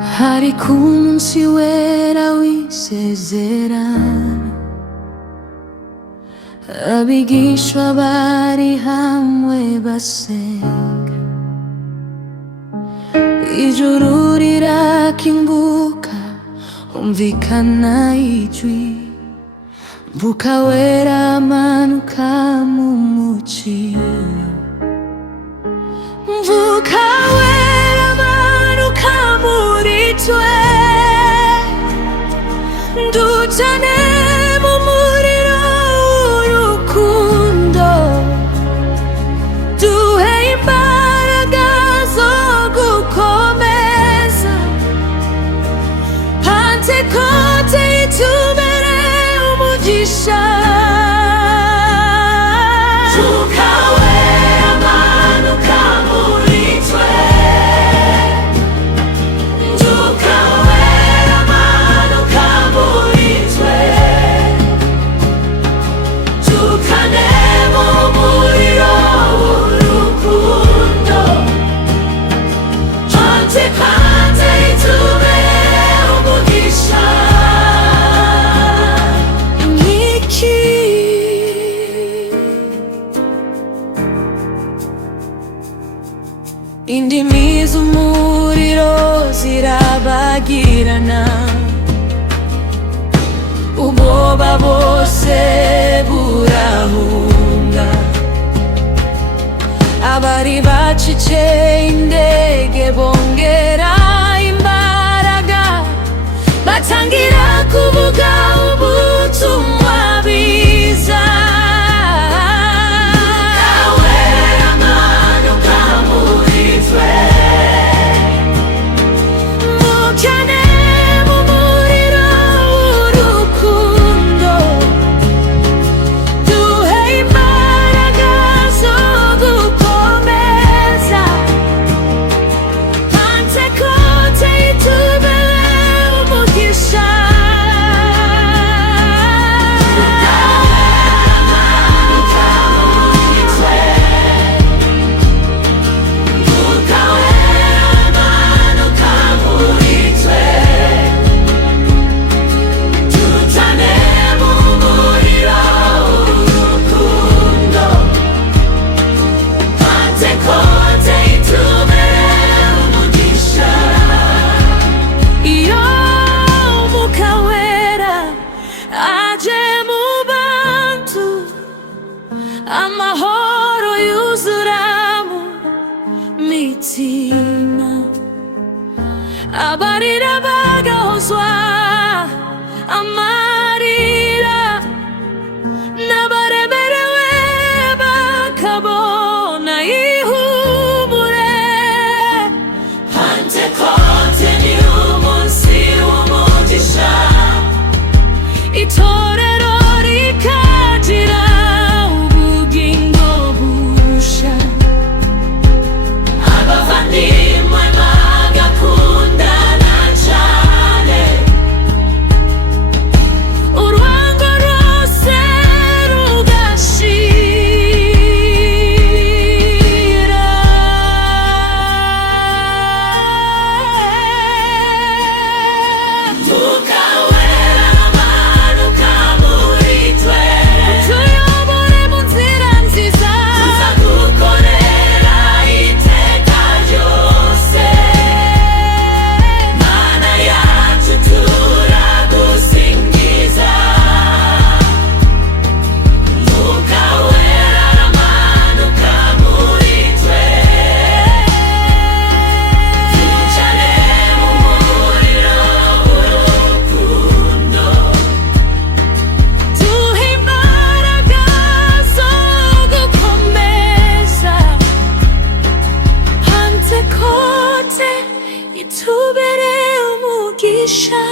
hari ku munsi wera w'isezerano, abigishwa bari hamwe basenga, ijuru rirakinguka, humvikana ijwi, Mwuka Wera amanuka mu muci. Mwuka Wera amanuka muri twe, dutane mu muriro w'urukundo, duhe imbaraga zo gukomeza, Pentekote itubere umugisha. Mwuka Wera amanuka muri twe, Mwuka Wera amanuka muri twe, dukane mu muriro w'urukundo, Pentekote itubere umugisha. Indimi z'umuriro zirabagirana, ubwoba bose burahunga, abari bacitse intege bongera imbaraga, batangira kuvuga ubutumwa bwiza. Amahoro yuzura mu mitima, abarira bagahozwa amarira, n'abaremerewe bakabona ihumure. Pentekote ni umunsi w'umugisha, itorero rikagira itubere umugisha.